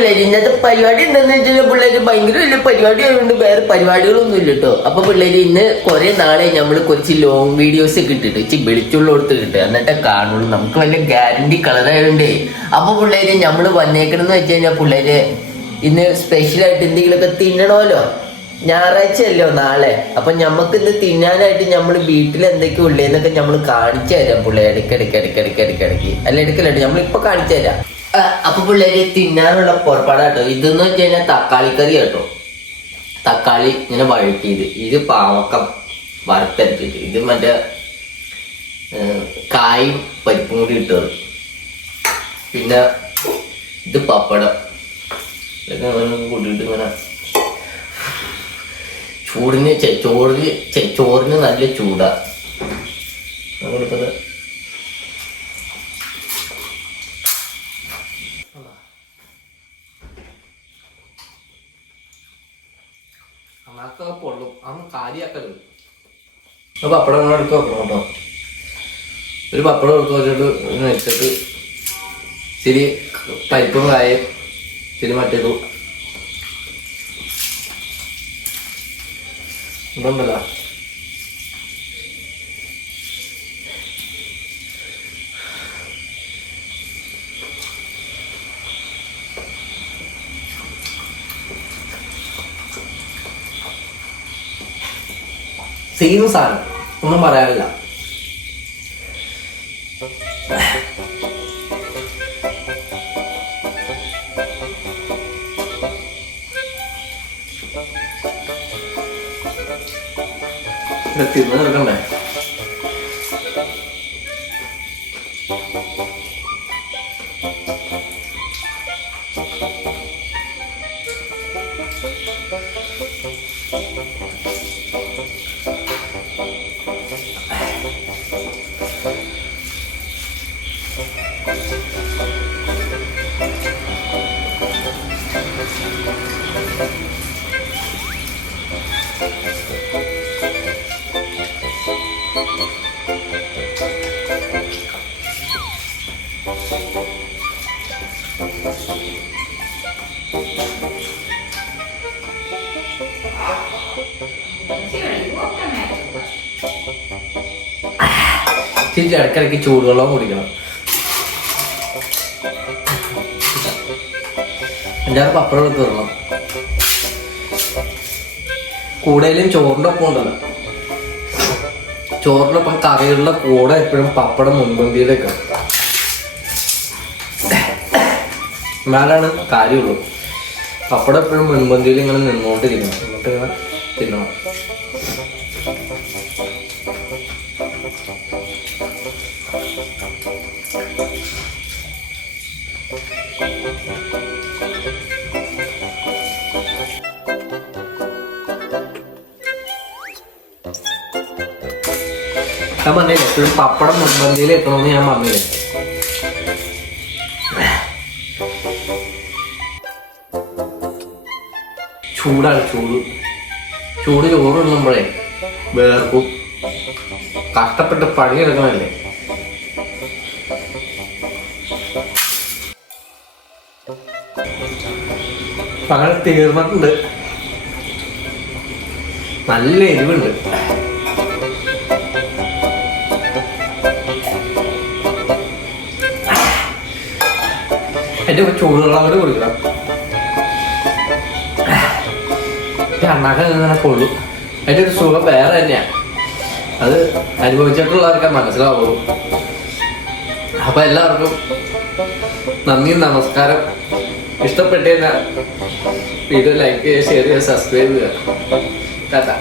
പിള്ളേര് ഇന്നത്തെ പരിപാടി എന്താന്ന് വെച്ചാൽ പിള്ളേര് ഭയങ്കര വലിയ പരിപാടി ആയതുകൊണ്ട് വേറെ പരിപാടികളൊന്നും ഇല്ല കേട്ടോ. അപ്പൊ പിള്ളേര് ഇന്ന് കുറെ നാളെ നമ്മള് കുറച്ച് ലോങ് വീഡിയോസ് ഒക്കെ ഇട്ടിട്ട് ഇച്ചി വെളിച്ചുള്ള കൊടുത്ത് കിട്ടുക എന്നിട്ടേ കാണുള്ളൂ. നമുക്ക് വല്ല ഗ്യാരണ്ടി കളറായതുകൊണ്ടേ. അപ്പൊ പിള്ളേര് നമ്മള് വന്നേക്കണെന്ന് വെച്ച് കഴിഞ്ഞാൽ പിള്ളേര് ഇന്ന് സ്പെഷ്യലായിട്ട് എന്തെങ്കിലുമൊക്കെ തിന്നണമല്ലോ. ഞായറാഴ്ച അല്ലോ നാളെ. അപ്പൊ ഞമ്മക്ക് ഇന്ന് തിന്നാനായിട്ട് നമ്മൾ വീട്ടിൽ എന്തൊക്കെയാ ഉള്ളേന്നൊക്കെ നമ്മൾ കാണിച്ചു തരാം പിള്ളേർ. ഇടയ്ക്കിടയ്ക്ക് അല്ല എടുക്കലായിട്ട് നമ്മളിപ്പൊ കാണിച്ചു തരാം. അപ്പൊ പിള്ളേര് തിന്നാനുള്ള പുറപ്പാടാട്ടോ. ഇതെന്ന് വെച്ച് കഴിഞ്ഞാൽ തക്കാളി കറി കേട്ടോ. തക്കാളി ഇങ്ങനെ വഴറ്റിയത്, ഇത് പാവക്കം വറുത്തരച്ചിട്ട്, ഇത് മറ്റേ കായും പരിപ്പും കൂടി ഇട്ടത്, പിന്നെ ഇത് പപ്പടം ഇതൊക്കെ കൂട്ടിയിട്ട് ഇങ്ങനെ ചോറിന് നല്ല ചൂടാ കൊടുത്തത്. അങ്ങനൊക്കെ പൊള്ളും, അന്ന് കാര്യാക്കരുത്. പപ്പടം ഇങ്ങനെ എടുത്ത് വെക്കണം കേട്ടോ. ഒരു പപ്പടം എടുത്ത് വെച്ചിട്ട് വെച്ചിട്ട് ശരി പരിപ്പും കായും ശരി മറ്റേതു ഉണ്ടല്ലോ. സെയിം സാധനം, ഒന്നും പറയാനില്ല. തിന്നു തീർക്കണ്ടേ? ചേച്ചി ഇടയ്ക്കിടയ്ക്ക് ചൂടുവെള്ളം കുടിക്കണം. 5-6 പപ്പടം എടുത്ത് തരണം. കൂടുതലും ചോറിൻ്റെ ഒപ്പം ഉണ്ടല്ലോ, ചോറിൻ്റെ ഒപ്പം കറികളുടെ കൂടെ എപ്പോഴും പപ്പടം മുൻപന്തിയിലൊക്കെ എന്നാലാണ് കാര്യമുള്ളൂ. പപ്പടം എപ്പോഴും മുൻപന്തിയിൽ ഇങ്ങനെ നിന്നുകൊണ്ടിരിക്കണം, എന്നിട്ട് ഇങ്ങനെ തിന്നണം. ഞാൻ പറഞ്ഞില്ലേ എപ്പോഴും പപ്പടം മുൻപന്തിയിൽ എത്തണമെന്ന് ഞാൻ പറഞ്ഞില്ലേ. ചൂടാണ്, ചൂട് ചോറ് ഇടുമ്പോഴേ വേർക്കും. കഷ്ടപ്പെട്ട് പണിയെടുക്കണല്ലേ. അങ്ങനെ തീർന്നിട്ടുണ്ട്. നല്ല എരിവുണ്ട്. എൻ്റെ ചൂടുവെള്ളം കൂടി കുടിക്കണം. അണ്ണാക്ക ഇങ്ങനെ കൊള്ളു. അതിൻ്റെ ഒരു സുഖം വേറെ തന്നെയാണ്. അത് അനുഭവിച്ചിട്ടുള്ളവർക്ക് മനസ്സിലാവുള്ളൂ. അപ്പൊ എല്ലാവർക്കും നന്ദി, നമസ്കാരം. ഇഷ്ടപ്പെട്ട വീഡിയോ ലൈക്ക് ചെയ്യുക, ഷെയർ ചെയ്യുക, സബ്സ്ക്രൈബ് ചെയ്യുക. ടാറ്റാ.